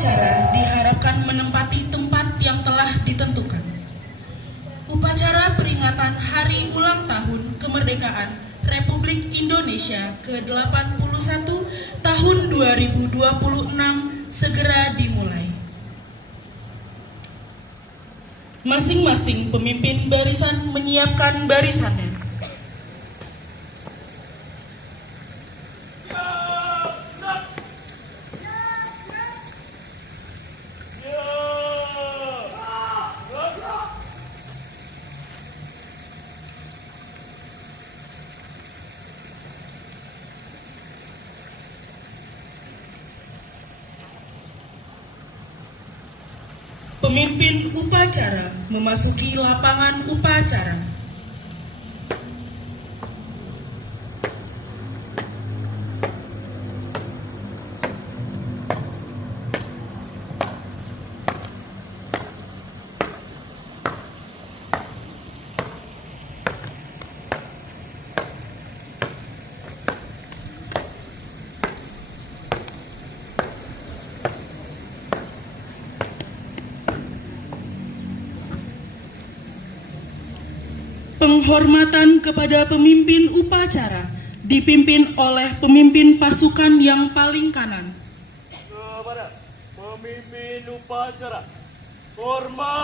upacara diharapkan menempati tempat yang telah ditentukan. Upacara peringatan Hari Ulang Tahun Kemerdekaan Republik Indonesia ke-81 tahun 2026 segera dimulai. Masing-masing pemimpin barisan menyiapkan barisannya. Pemimpin upacara memasuki lapangan upacara. Penghormatan kepada pemimpin upacara dipimpin oleh pemimpin pasukan yang paling kanan. Kepada pemimpin upacara, hormat.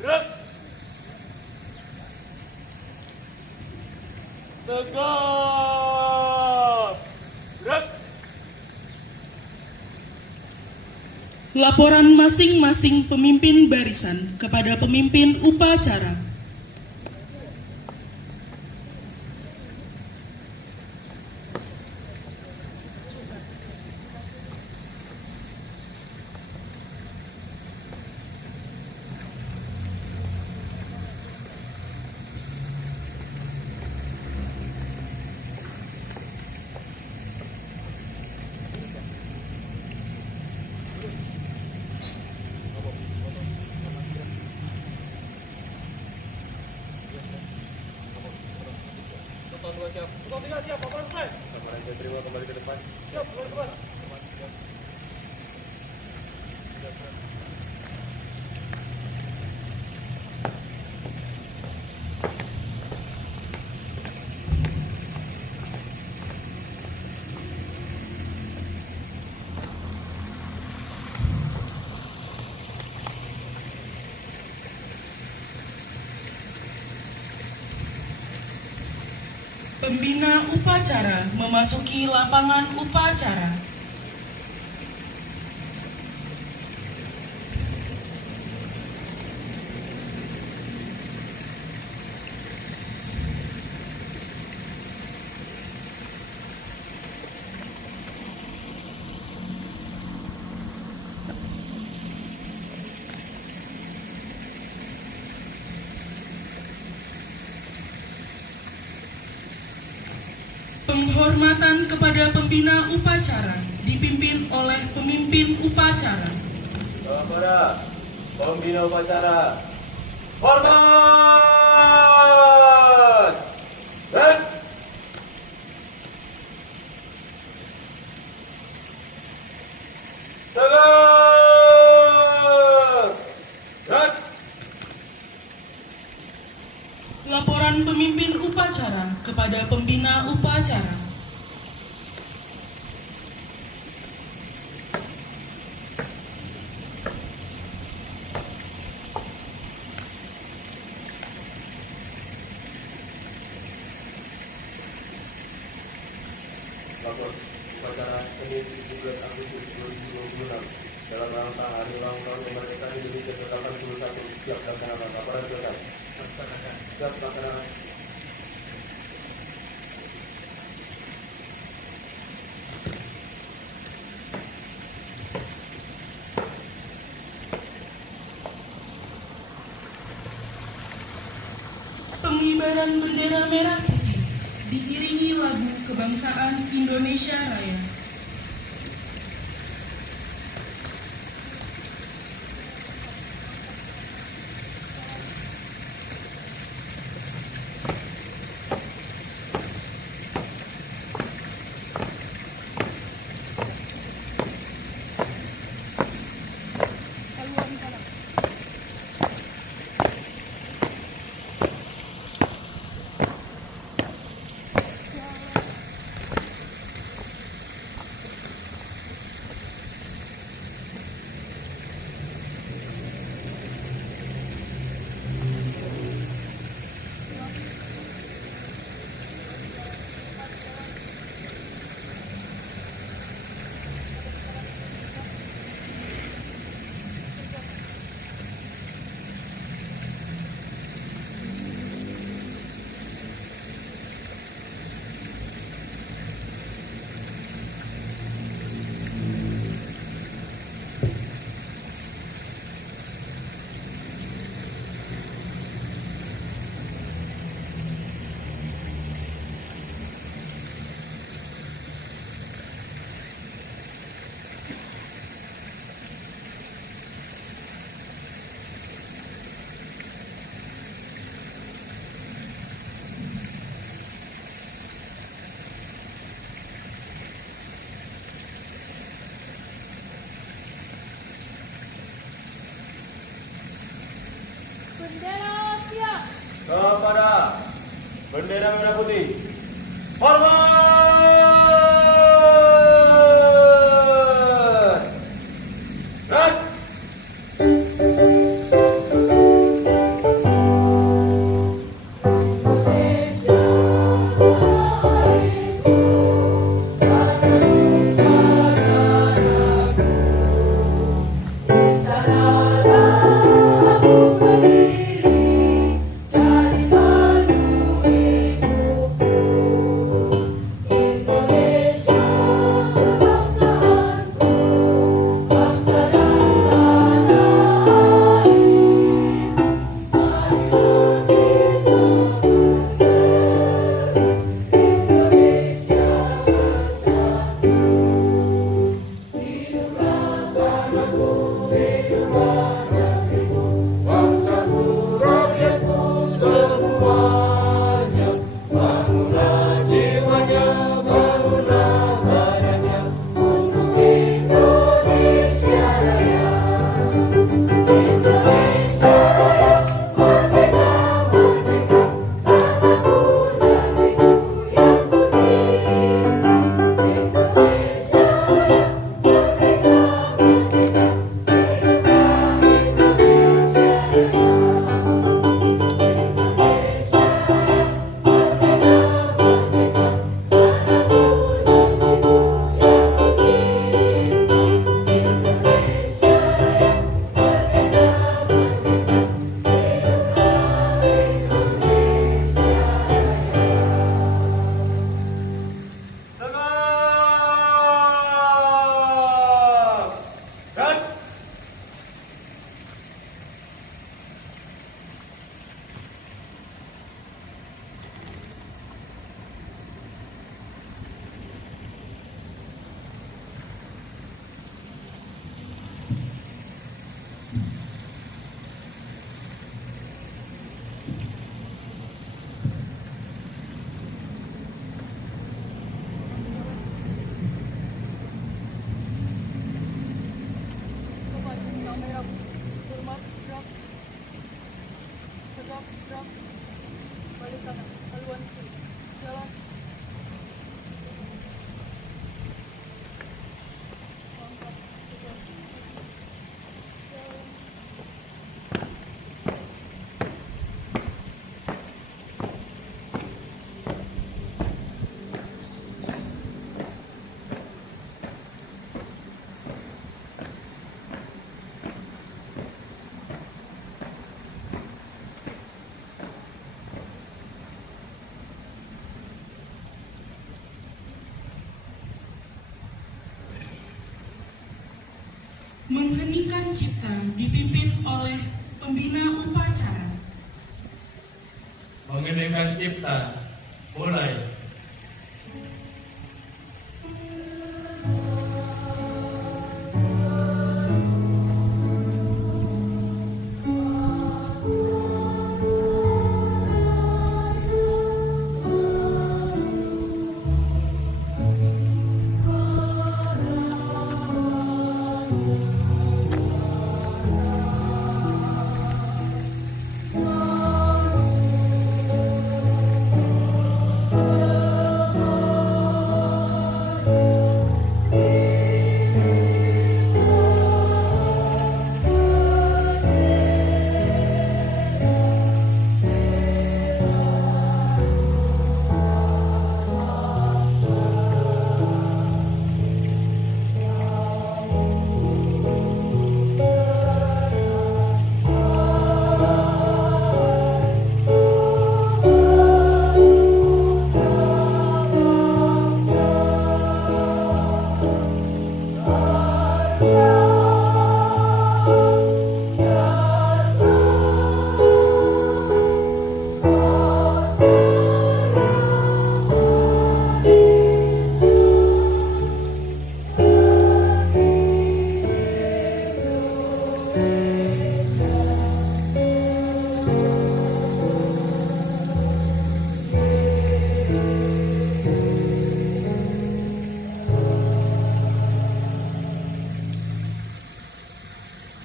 Rek. Tegap. Rek. Laporan masing-masing pemimpin barisan kepada pemimpin upacara. Siap. Siap. Laporan selesai. Laporan saya terima, kembali ke depan. Siap, kembali ke depan. Pembina upacara memasuki lapangan upacara. Penghormatan kepada pembina upacara dipimpin oleh pemimpin upacara. Kepada pembina upacara, hormat. Rek. Tegap. Rek. Laporan pemimpin upacara kepada pembina upacara. Lapor upacara Senin 17 Agustus 2026 dalam rangka Hari Ulang Tahun Kemerdekaan Indonesia ke-81. Siap laksanakan. Laporan selesai. Siap laksanakan. Pengibaran bendera merah putih diiringi lagu kebangsaan Indonesia Raya. Bendera siap. Kepada bendera merah putih. Hormat! Red! Balik kanan, haluan kiri, jalan. Langkah, jalan. Mengheningkan cipta dipimpin oleh pembina upacara. Mengheningkan cipta, mulai.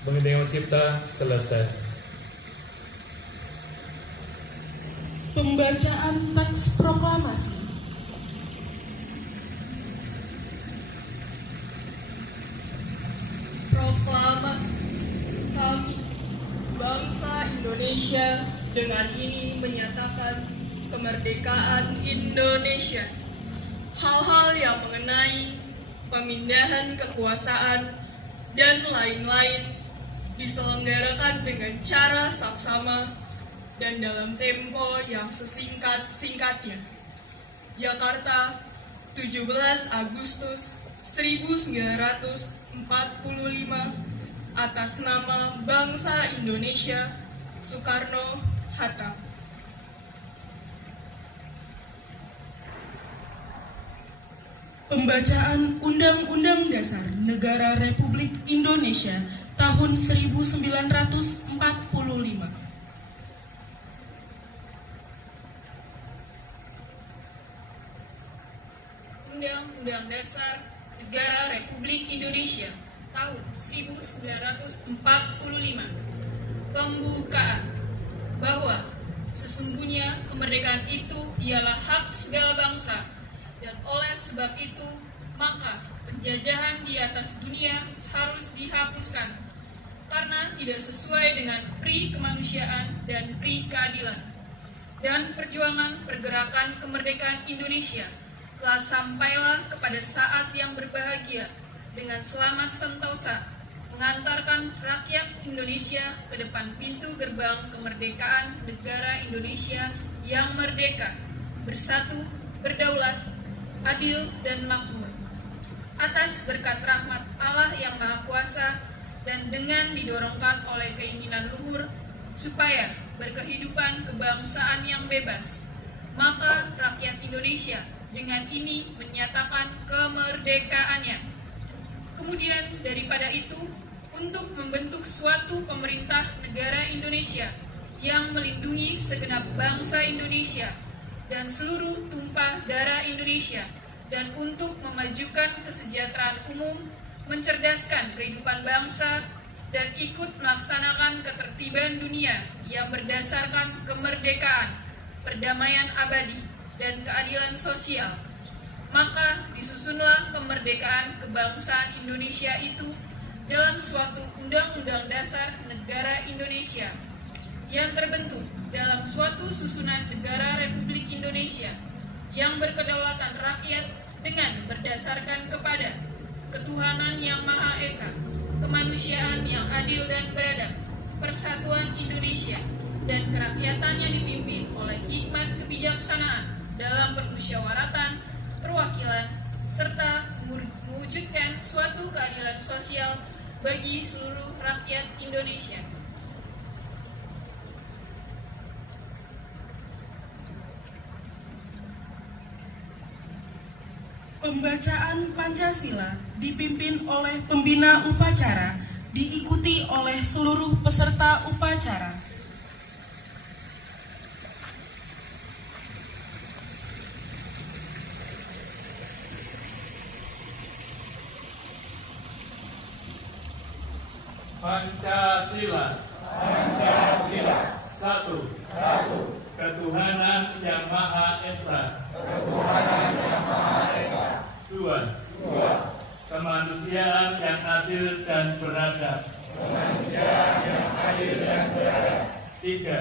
Mengenai cipta selesai. Pembacaan teks proklamasi. Proklamasi kami, bangsa Indonesia, dengan ini menyatakan kemerdekaan Indonesia. Hal-hal yang mengenai pemindahan kekuasaan dan lain-lain diselenggarakan dengan cara saksama dan dalam tempo yang sesingkat-singkatnya. Jakarta, 17 Agustus 1945, atas nama bangsa Indonesia, Soekarno-Hatta. Pembacaan Undang-Undang Dasar Negara Republik Indonesia tahun 1945. Undang-Undang Dasar Negara Republik Indonesia tahun 1945. Pembukaan bahwa sesungguhnya kemerdekaan itu ialah hak segala bangsa, dan oleh sebab itu maka penjajahan di atas dunia harus dihapuskan karena tidak sesuai dengan pri kemanusiaan dan pri keadilan. Dan perjuangan pergerakan kemerdekaan Indonesia telah sampailah kepada saat yang berbahagia dengan selamat sentosa mengantarkan rakyat Indonesia ke depan pintu gerbang kemerdekaan negara Indonesia yang merdeka, bersatu, berdaulat, adil, dan makmur. Atas berkat rahmat Allah yang Maha Kuasa dan dengan didorongkan oleh keinginan luhur supaya berkehidupan kebangsaan yang bebas, maka rakyat Indonesia dengan ini menyatakan kemerdekaannya. Kemudian daripada itu, untuk membentuk suatu pemerintah negara Indonesia yang melindungi segenap bangsa Indonesia dan seluruh tumpah darah Indonesia, dan untuk memajukan kesejahteraan umum, mencerdaskan kehidupan bangsa, dan ikut melaksanakan ketertiban dunia yang berdasarkan kemerdekaan, perdamaian abadi, dan keadilan sosial. Maka disusunlah kemerdekaan kebangsaan Indonesia itu dalam suatu Undang-Undang Dasar Negara Indonesia yang terbentuk dalam suatu susunan negara Republik Indonesia yang berkedaulatan rakyat dengan berdasarkan kepada ketuhanan yang Maha Esa, kemanusiaan yang adil dan beradab, persatuan Indonesia, dan kerakyatannya dipimpin oleh hikmat kebijaksanaan dalam permusyawaratan, perwakilan, serta mewujudkan suatu keadilan sosial bagi seluruh rakyat Indonesia. Pembacaan Pancasila dipimpin oleh pembina upacara, diikuti oleh seluruh peserta upacara. Pancasila. Pancasila. Satu. Ketuhanan yang Maha Esa. Dua. Kemanusiaan yang adil dan beradab. Tiga.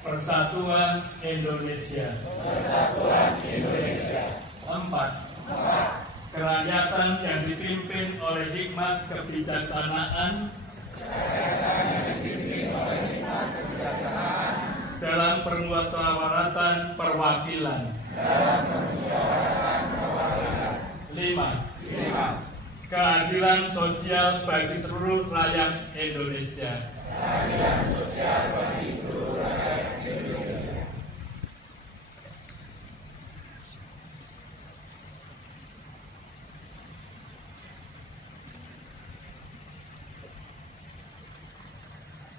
Persatuan Indonesia. Empat. Kerakyatan yang dipimpin oleh hikmat kebijaksanaan dalam permusyawaratan perwakilan. 5. Keadilan sosial bagi seluruh rakyat Indonesia.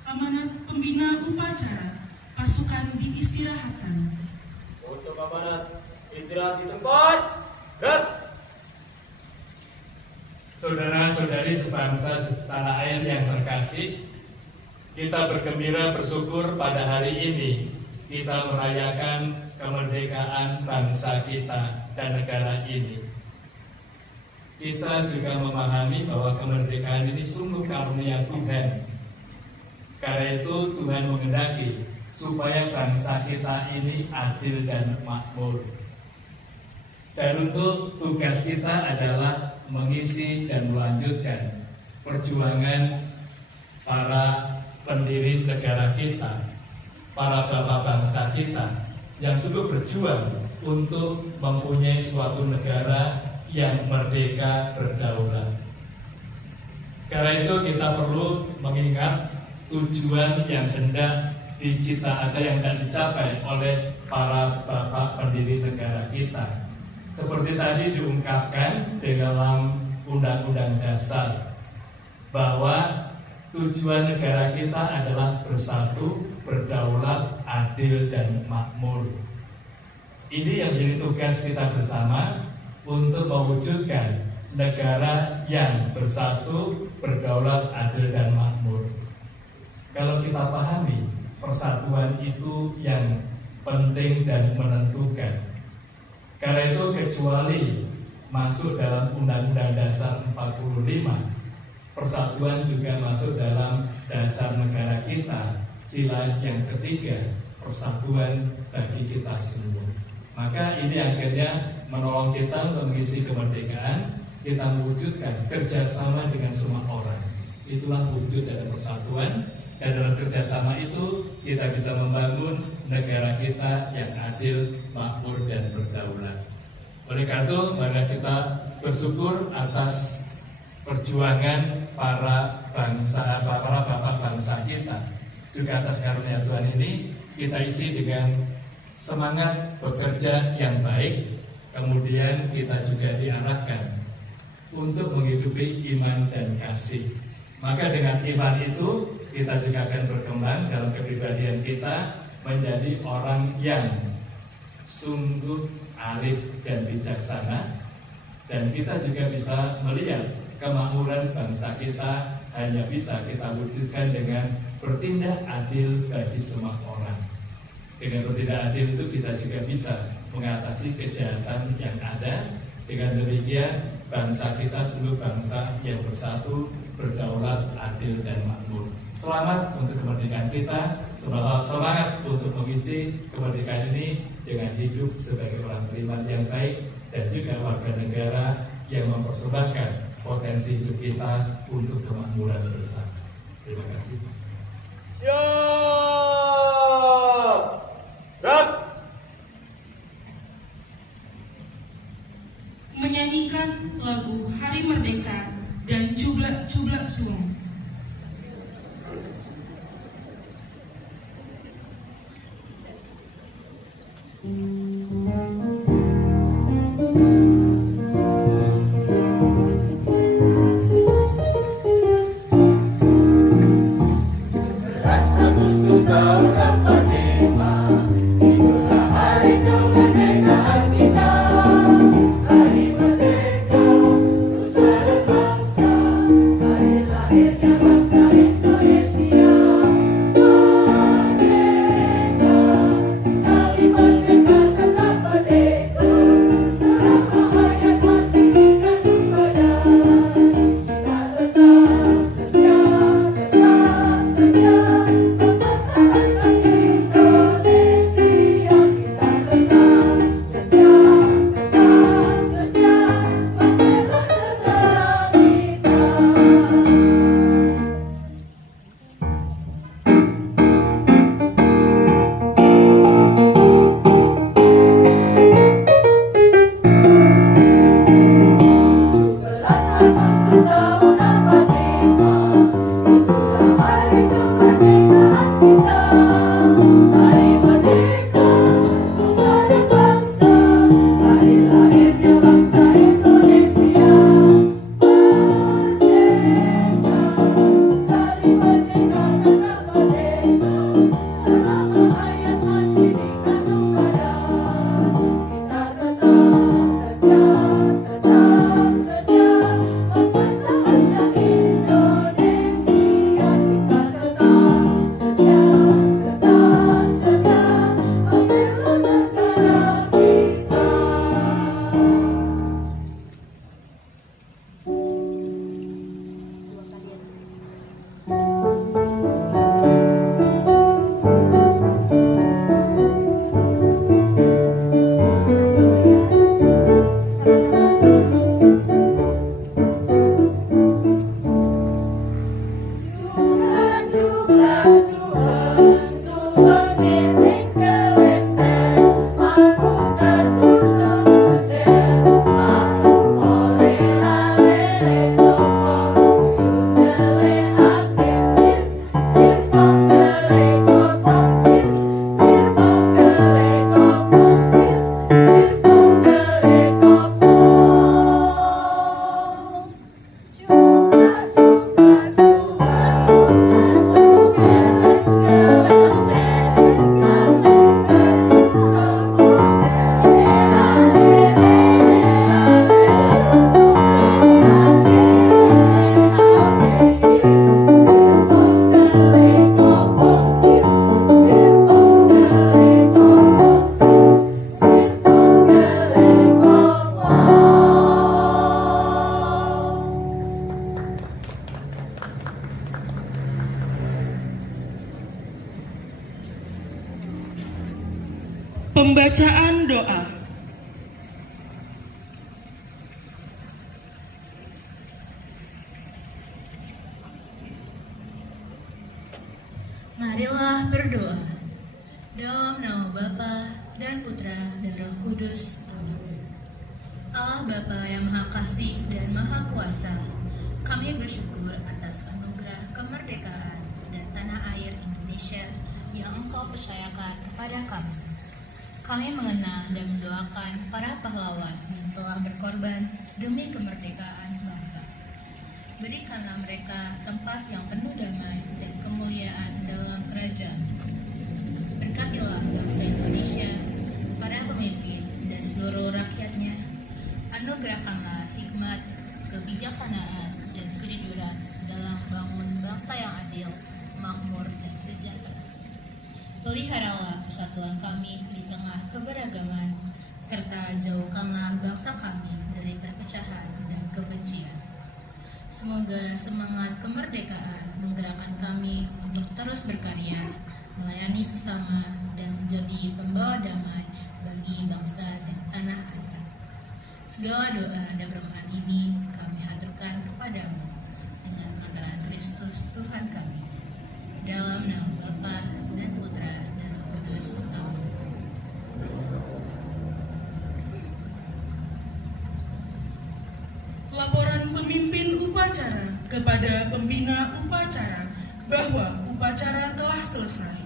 Amanat pembina upacara, pasukan diistirahatkan. Untuk amanat istirahat di tempat. Gerak. Saudara-saudari sebangsa setanah air yang terkasih, kita bergembira bersyukur pada hari ini kita merayakan kemerdekaan bangsa kita dan negara ini. Kita juga memahami bahwa kemerdekaan ini sungguh karunia Tuhan. Karena itu Tuhan menghendaki supaya bangsa kita ini adil dan makmur. Dan untuk tugas kita adalah mengisi dan melanjutkan perjuangan para pendiri negara kita, para bapak bangsa kita yang sungguh berjuang untuk mempunyai suatu negara yang merdeka berdaulat. Karena itu kita perlu mengingat tujuan yang hendak dicipta atau yang hendak dicapai oleh para bapak pendiri negara kita. Seperti tadi diungkapkan di dalam Undang-Undang Dasar bahwa tujuan negara kita adalah bersatu, berdaulat, adil, dan makmur. Ini yang menjadi tugas kita bersama untuk mewujudkan negara yang bersatu, berdaulat, adil, dan makmur. Kalau kita pahami, persatuan itu yang penting dan menentukan. Karena itu kecuali masuk dalam Undang-Undang Dasar 45, persatuan juga masuk dalam dasar negara kita, sila yang ketiga, persatuan bagi kita semua. Maka ini akhirnya menolong kita untuk mengisi kemerdekaan, kita mewujudkan kerjasama dengan semua orang. Itulah wujud dari persatuan, dan dalam kerjasama itu kita bisa membangun negara kita yang adil, makmur, dan berdaulat. Oleh karena itu, mari kita bersyukur atas perjuangan para bapak bangsa kita, juga atas karunia Tuhan ini kita isi dengan semangat bekerja yang baik, kemudian kita juga diarahkan untuk menghidupi iman dan kasih. Maka dengan iman itu kita juga akan berkembang dalam kepribadian kita menjadi orang yang sungguh arif dan bijaksana, dan kita juga bisa melihat kemakmuran bangsa kita hanya bisa kita wujudkan dengan bertindak adil bagi semua orang. Dengan bertindak adil itu kita juga bisa mengatasi kejahatan yang ada. Dengan demikian bangsa kita seluruh bangsa yang bersatu, berdaulat, adil, dan makmur. Selamat untuk kemerdekaan kita, semangat untuk mengisi kemerdekaan ini dengan hidup sebagai orang beriman yang baik dan juga warga negara yang mempersembahkan potensi hidup kita untuk kemakmuran bersama. Terima kasih. Siap! Gerak! Menyanyikan lagu Hari Merdeka dan Cublak Suang. Pembacaan doa. Marilah berdoa. Dalam nama Bapa dan Putra dan Roh Kudus. Amin. Allah Bapa yang Maha Kasih dan Maha Kuasa, kami bersyukur atas anugerah kemerdekaan dan tanah air Indonesia yang Engkau percayakan kepada kami. Kami mengenang dan mendoakan para pahlawan yang telah berkorban demi kemerdekaan bangsa. Berikanlah mereka tempat yang penuh damai dan kemuliaan dalam kerajaan. Berkatilah bangsa Indonesia, para pemimpin dan seluruh rakyatnya. Anugerahkanlah hikmat, kebijaksanaan, dan kejujuran dalam membangun bangsa yang adil, makmur, dan sejahtera. Peliharalah persatuan kami di tengah keberagaman, serta jauhkanlah bangsa kami dari perpecahan dan kebencian. Semoga semangat kemerdekaan menggerakkan kami untuk terus berkarya, melayani sesama, dan menjadi pembawa damai bagi bangsa dan tanah air. Segala doa dan permohonan ini kami haturkan kepadamu dengan lantaran Kristus Tuhan kami. Dalam nama Bapa dan Putra dan Roh Kudus. Amin. Laporan pemimpin upacara kepada pembina upacara bahwa upacara telah selesai.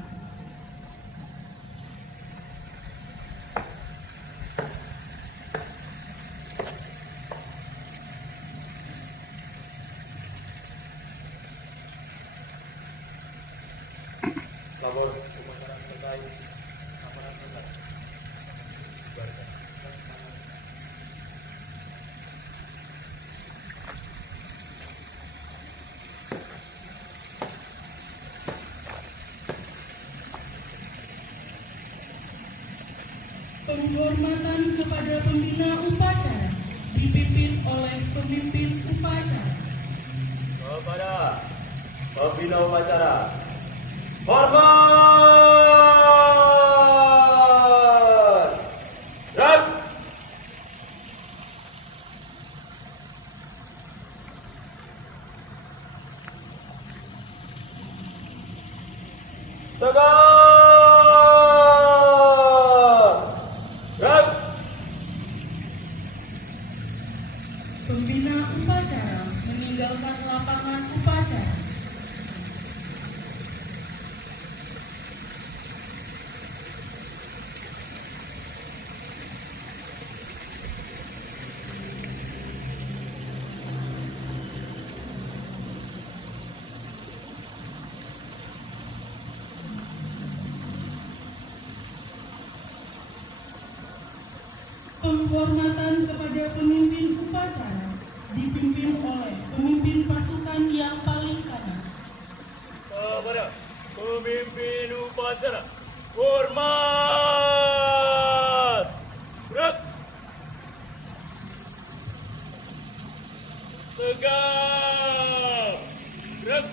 Lapor upacara selesai. Laporan selesai. Penghormatan kepada pembina upacara dipimpin oleh pemimpin upacara. Kepada pembina upacara, hormat! Gerak! Tegak! Gerak! Pembina upacara meninggalkan lapangan upacara. Penghormatan kepada pemimpin upacara dipimpin oleh pemimpin pasukan yang paling kanan. Kepada pemimpin upacara, hormat! Gerak! Tegak! Gerak!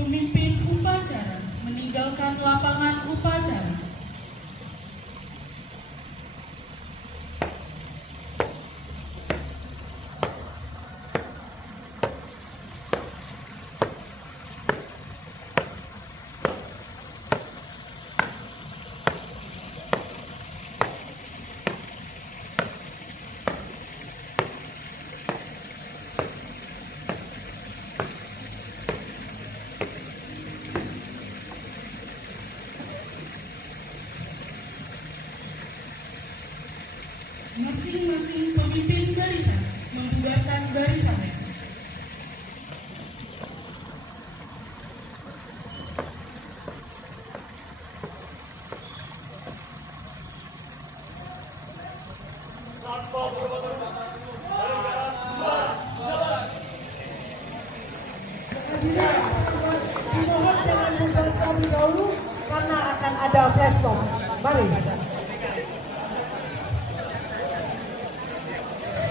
Pemimpin upacara meninggalkan lapangan upacara. Masing-masing pemimpin barisan membubarkan barisannya. Dimohon jangan bubar terlebih dahulu karena akan ada flash mob. Mari.